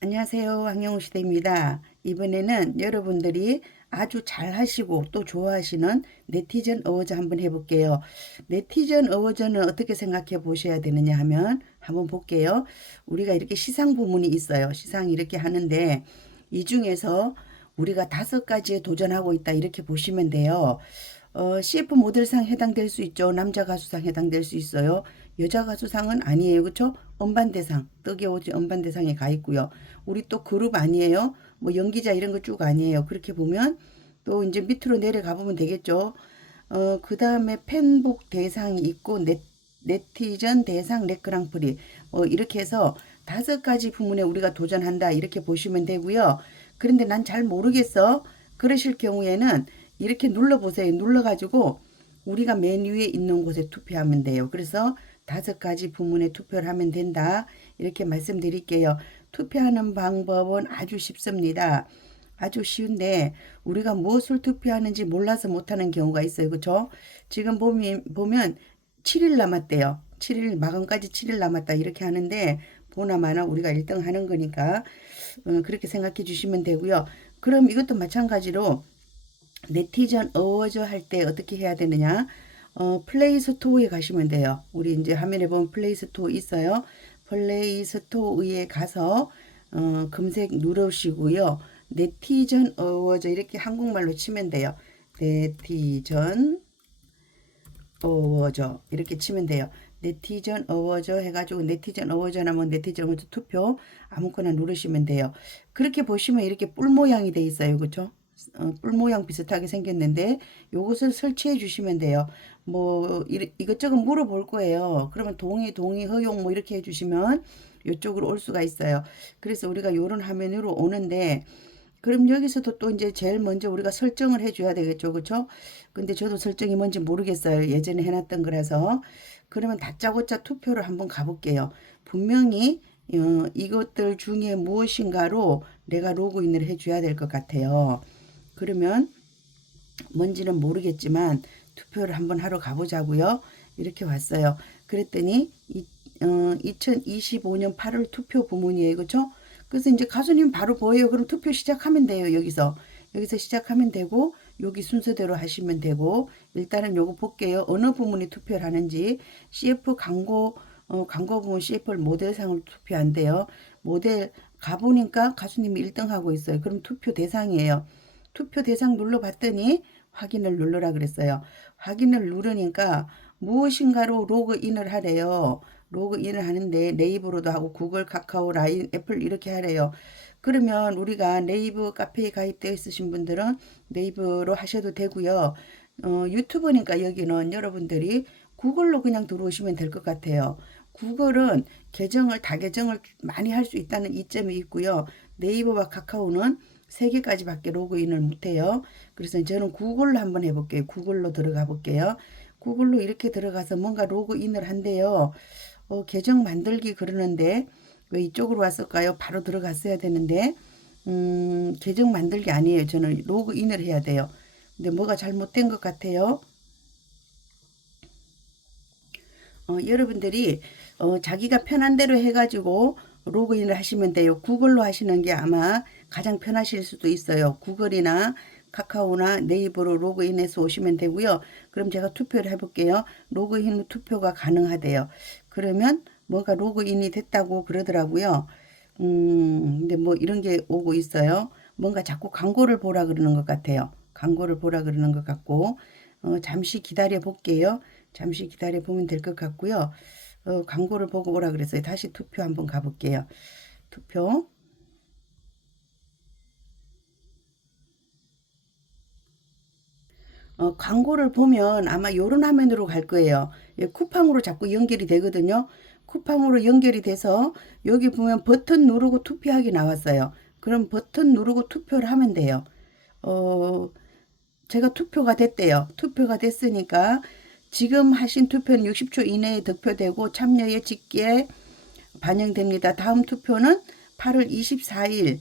안녕하세요. 황영우 시대입니다. 이번에는 여러분들이 아주 잘 하시고 또 좋아하시는 네티즌 어워즈 한번 해볼게요. 네티즌 어워즈는 어떻게 생각해 보셔야 되느냐 하면 한번 볼게요. 우리가 이렇게 시상 부문이 있어요. 시상 이렇게 하는데 이 중에서 우리가 5가지에 도전하고 있다 이렇게 보시면 돼요. CF 모델상 해당될 수 있죠. 남자 가수상 해당될 수 있어요. 여자 가수상은 아니에요. 그렇죠? 음반대상, 떡이 오지 음반대상에 가 있고요. 우리 또 그룹 아니에요. 뭐 연기자 이런 거 쭉 아니에요. 그렇게 보면 또 이제 밑으로 내려가 보면 되겠죠. 그다음에 팬북 대상이 있고 네티즌 대상 렉그랑프리 이렇게 해서 5가지 부문에 우리가 도전한다 이렇게 보시면 되고요. 그런데 난 잘 모르겠어. 그러실 경우에는 이렇게 눌러보세요. 눌러가지고 우리가 맨 위에 있는 곳에 투표하면 돼요. 그래서 5가지 부문에 투표를 하면 된다. 이렇게 말씀드릴게요. 투표하는 방법은 아주 쉽습니다. 아주 쉬운데 우리가 무엇을 투표하는지 몰라서 못하는 경우가 있어요. 그렇죠? 지금 보면 7일 남았대요. 7일 마감까지 7일 남았다 이렇게 하는데 보나마나 우리가 1등 하는 거니까 그렇게 생각해 주시면 되고요. 그럼 이것도 마찬가지로 네티즌 어워즈 할 때 어떻게 해야 되느냐? 플레이 스토어에 가시면 돼요. 우리 이제 화면에 보면 플레이 스토어 있어요. 플레이 스토어에 가서 검색 누르시고요. 네티즌 어워즈 이렇게 한국말로 치면 돼요. 네티즌 어워즈 이렇게 치면 돼요. 네티즌 어워즈 해가지고 네티즌 어워즈 하면 네티즌 어워즈 투표 아무거나 누르시면 돼요. 그렇게 보시면 이렇게 뿔 모양이 돼 있어요. 그렇죠? 뿔 모양 비슷하게 생겼는데 요것을 설치해 주시면 돼요. 뭐 이것저것 물어볼 거예요. 그러면 동의 허용 뭐 이렇게 해 주시면 이쪽으로 올 수가 있어요. 그래서 우리가 요런 화면으로 오는데 그럼 여기서도 또 이제 제일 먼저 우리가 설정을 해줘야 되겠죠. 그쵸? 근데 저도 설정이 뭔지 모르겠어요. 예전에 해놨던 거라서. 그러면 다짜고짜 투표를 한번 가볼게요. 분명히 이것들 중에 무엇인가로 내가 로그인을 해줘야 될 것 같아요. 그러면 뭔지는 모르겠지만 투표를 한번 하러 가보자고요. 이렇게 왔어요. 그랬더니 2025년 8월 투표 부문이에요. 그렇죠? 그래서 이제 가수님 바로 보여요. 그럼 투표 시작하면 돼요. 여기서 시작하면 되고 여기 순서대로 하시면 되고 일단은 요거 볼게요. 어느 부문이 투표를 하는지 CF 광고 부문 CF를 모델상을 투표한대요. 모델 가보니까 가수님이 1등 하고 있어요. 그럼 투표 대상이에요. 투표 대상 눌러봤더니 확인을 누르라 그랬어요. 확인을 누르니까 무엇인가로 로그인을 하래요. 로그인을 하는데 네이버로도 하고 구글, 카카오, 라인, 애플 이렇게 하래요. 그러면 우리가 네이버 카페에 가입되어 있으신 분들은 네이버로 하셔도 되고요. 유튜브니까 여기는 여러분들이 구글로 그냥 들어오시면 될 것 같아요. 구글은 다계정을 많이 할 수 있다는 이점이 있고요. 네이버와 카카오는 3개까지밖에 로그인을 못해요. 그래서 저는 구글로 한번 해볼게요. 구글로 들어가 볼게요. 구글로 이렇게 들어가서 뭔가 로그인을 한대요. 계정 만들기 그러는데 왜 이쪽으로 왔을까요? 바로 들어갔어야 되는데 계정 만들기 아니에요. 저는 로그인을 해야 돼요. 근데 뭐가 잘못된 것 같아요. 여러분들이 자기가 편한 대로 해가지고 로그인을 하시면 돼요. 구글로 하시는 게 아마 가장 편하실 수도 있어요. 구글이나 카카오나 네이버로 로그인해서 오시면 되고요. 그럼 제가 투표를 해볼게요. 로그인 투표가 가능하대요. 그러면 뭐가 로그인이 됐다고 그러더라고요. 근데 뭐 이런 게 오고 있어요. 뭔가 자꾸 광고를 보라 그러는 것 같아요. 광고를 보라 그러는 것 같고, 잠시 기다려 볼게요. 잠시 기다려 보면 될 것 같고요. 광고를 보고 오라 그랬어요. 다시 투표 한번 가볼게요. 투표. 광고를 보면 아마 요런 화면으로 갈 거예요. 예, 쿠팡으로 자꾸 연결이 되거든요. 쿠팡으로 연결이 돼서 여기 보면 버튼 누르고 투표하기 나왔어요. 그럼 버튼 누르고 투표를 하면 돼요. 어, 제가 투표가 됐대요. 투표가 됐으니까 지금 하신 투표는 60초 이내에 득표되고 참여의 직계에 반영됩니다. 다음 투표는 8월 24일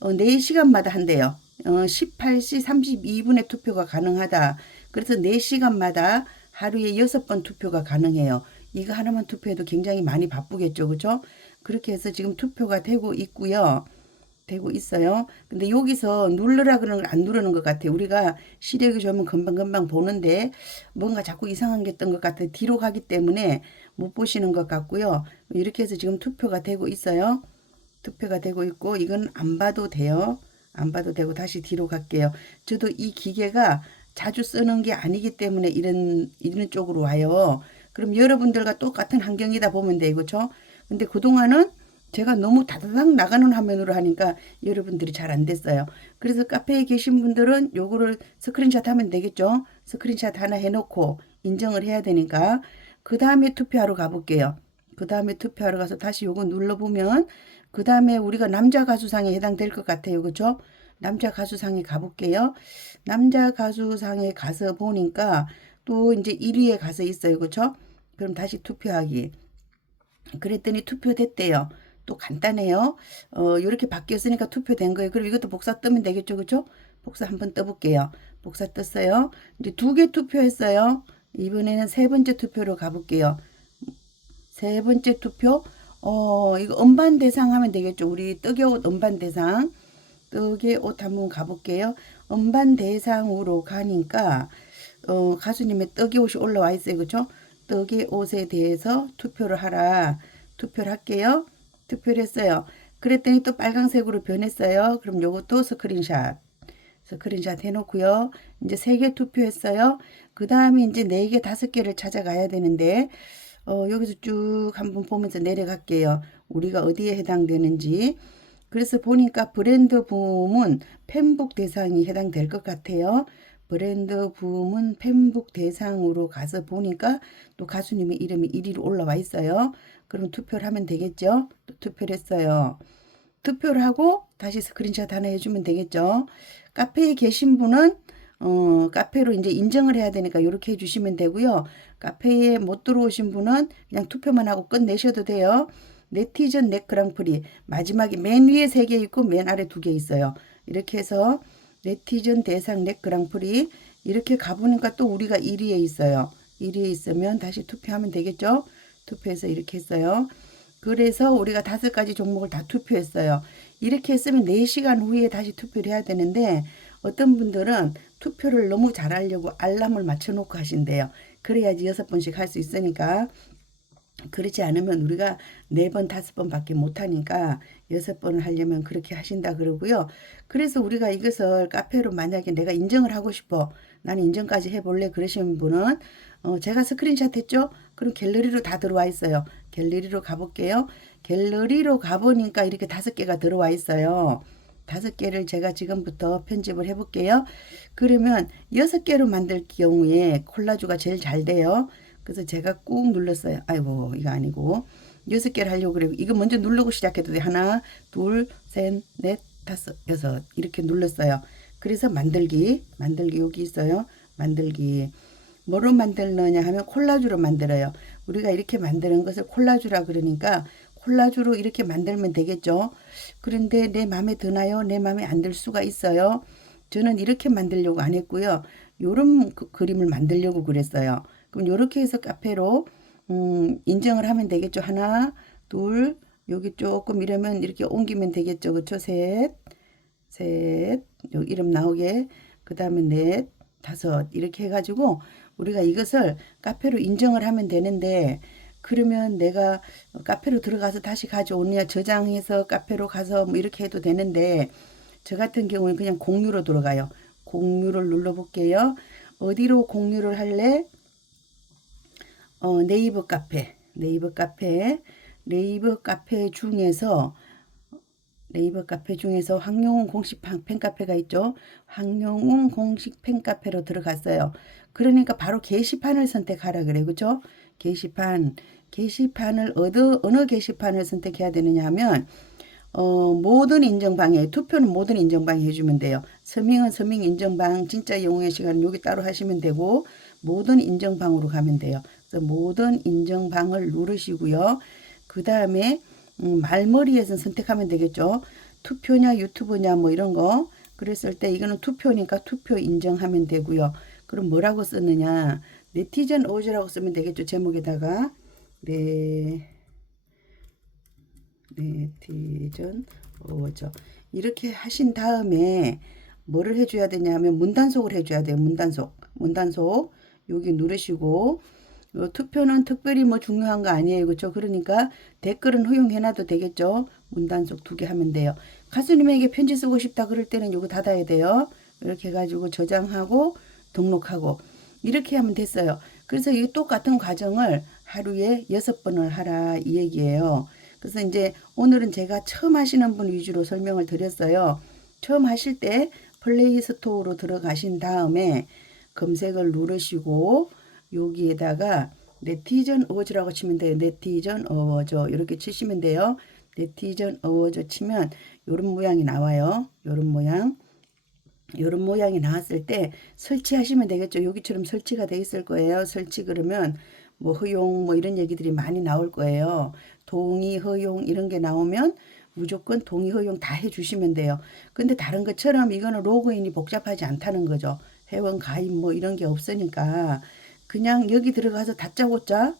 4시간마다 한대요. 18시 32분에 투표가 가능하다. 그래서 4시간마다 하루에 6번 투표가 가능해요. 이거 하나만 투표해도 굉장히 많이 바쁘겠죠. 그죠? 그렇게 해서 지금 투표가 되고 있고요. 되고 있어요. 근데 여기서 누르라 그러는 걸 안 누르는 것 같아요. 우리가 시력이 좋으면 금방금방 보는데 뭔가 자꾸 이상한 게 뜬 것 같아요. 뒤로 가기 때문에 못 보시는 것 같고요. 이렇게 해서 지금 투표가 되고 있어요. 투표가 되고 있고 이건 안 봐도 돼요. 안 봐도 되고 다시 뒤로 갈게요. 저도 이 기계가 자주 쓰는 게 아니기 때문에 이런 쪽으로 와요. 그럼 여러분들과 똑같은 환경이다 보면 돼요. 그렇죠? 근데 그동안은 제가 너무 다다닥 나가는 화면으로 하니까 여러분들이 잘 안 됐어요. 그래서 카페에 계신 분들은 요거를 스크린샷 하면 되겠죠? 스크린샷 하나 해놓고 인정을 해야 되니까 그 다음에 투표하러 가볼게요. 그 다음에 투표하러 가서 다시 요거 눌러보면 그 다음에 우리가 남자 가수상에 해당될 것 같아요. 그죠? 남자 가수상에 가볼게요. 남자 가수상에 가서 보니까 또 이제 1위에 가서 있어요. 그죠? 그럼 다시 투표하기. 그랬더니 투표됐대요. 또 간단해요. 이렇게 바뀌었으니까 투표된 거예요. 그럼 이것도 복사 뜨면 되겠죠. 그죠? 복사 한번 떠볼게요. 복사 떴어요. 이제 2개 투표했어요. 이번에는 세 번째 투표로 가볼게요. 세 번째 투표. 이거 음반 대상 하면 되겠죠. 우리 떡의 옷 음반 대상. 떡의 옷 한번 가볼게요. 음반 대상으로 가니까, 가수님의 떡의 옷이 올라와 있어요. 그죠? 떡의 옷에 대해서 투표를 하라. 투표를 할게요. 투표를 했어요. 그랬더니 또 빨간색으로 변했어요. 그럼 요것도 스크린샷. 스크린샷 해놓고요. 이제 3개 투표했어요. 그 다음에 이제 4개, 5개를 찾아가야 되는데, 여기서 쭉 한번 보면서 내려갈게요. 우리가 어디에 해당되는지. 그래서 보니까 브랜드 부문 팬북 대상이 해당될 것 같아요. 브랜드 부문 팬북 대상으로 가서 보니까 또 가수님의 이름이 1위로 올라와 있어요. 그럼 투표를 하면 되겠죠? 또 투표를 했어요. 투표를 하고 다시 스크린샷 하나 해주면 되겠죠? 카페에 계신 분은 카페로 이제 인정을 해야 되니까 이렇게 해주시면 되고요. 카페에 못 들어오신 분은 그냥 투표만 하고 끝내셔도 돼요. 네티즌 넷 그랑프리 마지막에 맨 위에 3개 있고 맨 아래 2개 있어요. 이렇게 해서 네티즌 대상 넷 그랑프리 이렇게 가보니까 또 우리가 1위에 있어요. 1위에 있으면 다시 투표하면 되겠죠? 투표해서 이렇게 했어요. 그래서 우리가 5가지 종목을 다 투표했어요. 이렇게 했으면 4시간 후에 다시 투표를 해야 되는데 어떤 분들은 투표를 너무 잘하려고 알람을 맞춰놓고 하신대요. 그래야지 6번씩 할 수 있으니까. 그렇지 않으면 우리가 4번, 5번 밖에 못하니까 6번을 하려면 그렇게 하신다 그러고요. 그래서 우리가 이것을 카페로 만약에 내가 인정을 하고 싶어. 나는 인정까지 해볼래. 그러시는 분은 제가 스크린샷 했죠? 그럼 갤러리로 다 들어와 있어요. 갤러리로 가볼게요. 갤러리로 가보니까 이렇게 5개가 들어와 있어요. 5개를 제가 지금부터 편집을 해볼게요. 그러면 6개로 만들 경우에 콜라주가 제일 잘 돼요. 그래서 제가 꾹 눌렀어요. 아이고 이거 아니고 6개를 하려고 그래요. 이거 먼저 누르고 시작해도 돼. 하나, 둘, 셋, 넷, 다섯, 여섯 이렇게 눌렀어요. 그래서 만들기 여기 있어요. 만들기 뭐로 만들느냐 하면 콜라주로 만들어요. 우리가 이렇게 만드는 것을 콜라주라 그러니까 콜라주로 이렇게 만들면 되겠죠. 그런데 내 마음에 드나요? 내 마음에 안 들 수가 있어요. 저는 이렇게 만들려고 안 했고요. 요런 그림을 만들려고 그랬어요. 그럼 요렇게 해서 카페로 인정을 하면 되겠죠. 하나, 둘, 여기 조금 이러면 이렇게 옮기면 되겠죠. 그쵸? 셋, 요 이름 나오게. 그 다음에 넷, 다섯 이렇게 해가지고 우리가 이것을 카페로 인정을 하면 되는데 그러면 내가 카페로 들어가서 다시 가져오느냐 저장해서 카페로 가서 뭐 이렇게 해도 되는데 저 같은 경우는 그냥 공유로 들어가요. 공유를 눌러볼게요. 어디로 공유를 할래? 네이버 카페, 네이버 카페 중에서 황용운 공식 팬카페가 있죠. 황용운 공식 팬카페로 들어갔어요. 그러니까 바로 게시판을 선택하라 그래. 그죠? 게시판을 어느 게시판을 선택해야 되느냐 하면 모든 인정방에 투표는 모든 인정방에 해주면 돼요. 서명은 서명 인정방 진짜 영웅의 시간은 여기 따로 하시면 되고 모든 인정방으로 가면 돼요. 그래서 모든 인정방을 누르시고요. 그 다음에 말머리에서 선택하면 되겠죠. 투표냐 유튜브냐 뭐 이런 거 그랬을 때 이거는 투표니까 투표 인정하면 되고요. 그럼 뭐라고 썼느냐 네티즌 어워즈라고 쓰면 되겠죠. 제목에다가 네티즌 어워저. 이렇게 하신 다음에 뭐를 해줘야 되냐 하면 문단속을 해줘야 돼요. 문단속. 문단속. 여기 누르시고 요 투표는 특별히 뭐 중요한 거 아니에요. 그렇죠? 그러니까 댓글은 허용해놔도 되겠죠? 문단속 2개 하면 돼요. 가수님에게 편지 쓰고 싶다 그럴 때는 요거 닫아야 돼요. 이렇게 해가지고 저장하고 등록하고 이렇게 하면 됐어요. 그래서 이 똑같은 과정을 하루에 6번을 하라 이 얘기예요. 그래서 이제 오늘은 제가 처음 하시는 분 위주로 설명을 드렸어요. 처음 하실 때 플레이 스토어로 들어가신 다음에 검색을 누르시고 여기에다가 네티즌 어워즈라고 치면 돼요. 네티즌 어워즈 이렇게 치시면 돼요. 네티즌 어워즈 치면 이런 모양이 나와요. 이런 모양. 이런 모양이 나왔을 때 설치하시면 되겠죠. 여기처럼 설치가 돼 있을 거예요. 설치 그러면 뭐 허용 뭐 이런 얘기들이 많이 나올 거예요. 동의 허용 이런 게 나오면 무조건 동의 허용 다 해주시면 돼요. 근데 다른 것처럼 이거는 로그인이 복잡하지 않다는 거죠. 회원 가입 뭐 이런 게 없으니까 그냥 여기 들어가서 다짜고짜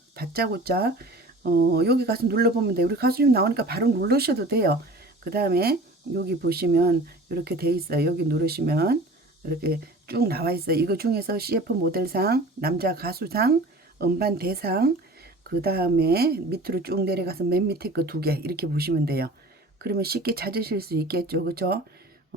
여기 가서 눌러보면 돼요. 우리 가수님 나오니까 바로 누르셔도 돼요. 그 다음에 여기 보시면 이렇게 돼 있어요. 여기 누르시면 이렇게 쭉 나와 있어요. 이거 중에서 CF 모델상, 남자 가수상, 음반 대상, 그 다음에 밑으로 쭉 내려가서 맨 밑에 그 2개 이렇게 보시면 돼요. 그러면 쉽게 찾으실 수 있겠죠. 그죠?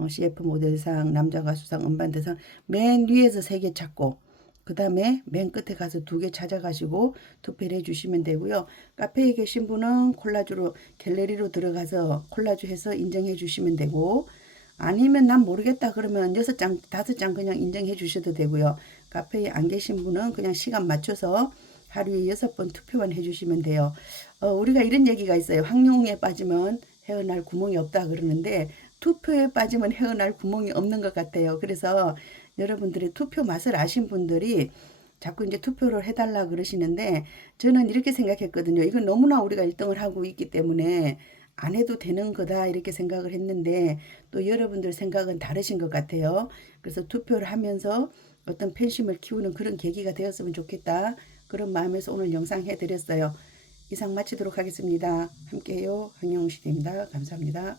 CF 모델상, 남자 가수상, 음반 대상 맨 위에서 3개 찾고 그 다음에 맨 끝에 가서 2개 찾아가시고 투표를 해주시면 되고요. 카페에 계신 분은 콜라주로 갤러리로 들어가서 콜라주 해서 인정해 주시면 되고 아니면 난 모르겠다 그러면 6장 5장 그냥 인정해 주셔도 되고요. 카페에 안 계신 분은 그냥 시간 맞춰서 하루에 6번 투표만 해주시면 돼요. 우리가 이런 얘기가 있어요. 황룡에 빠지면 헤어날 구멍이 없다 그러는데 투표에 빠지면 헤어날 구멍이 없는 것 같아요. 그래서 여러분들의 투표 맛을 아신 분들이 자꾸 이제 투표를 해달라 그러시는데 저는 이렇게 생각했거든요. 이건 너무나 우리가 1등을 하고 있기 때문에 안 해도 되는 거다 이렇게 생각을 했는데 또 여러분들 생각은 다르신 것 같아요. 그래서 투표를 하면서 어떤 팬심을 키우는 그런 계기가 되었으면 좋겠다. 그런 마음에서 오늘 영상 해드렸어요. 이상 마치도록 하겠습니다. 함께해요. 황영웅 시대입니다. 감사합니다.